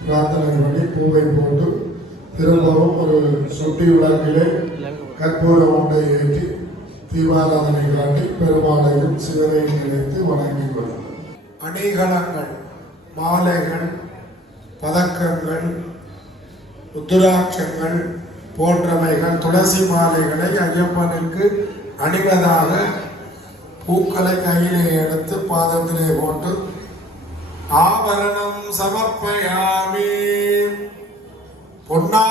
பிரார்த்தனைப்படி பூவை போட்டு திரும்பவும் ஒரு சுட்டி விளக்கிலே கற்பூரம் ஒன்றை ஏற்றி தீபாராதனை காட்டி பெருமாளையும் சிவனையும் நினைத்து வணங்கிக் கொள்ளும். அணிகலங்கள், மாலைகள், பதக்கங்கள், உத்துராட்சங்கள் போன்றவைகள், துளசி மாலைகளை ஐயப்பனுக்கு அணிவதாக பூக்களை கையிலே எடுத்து பாதத்திலே போட்டு ஆபரணம் சமர்ப்பயாமி பொன்னா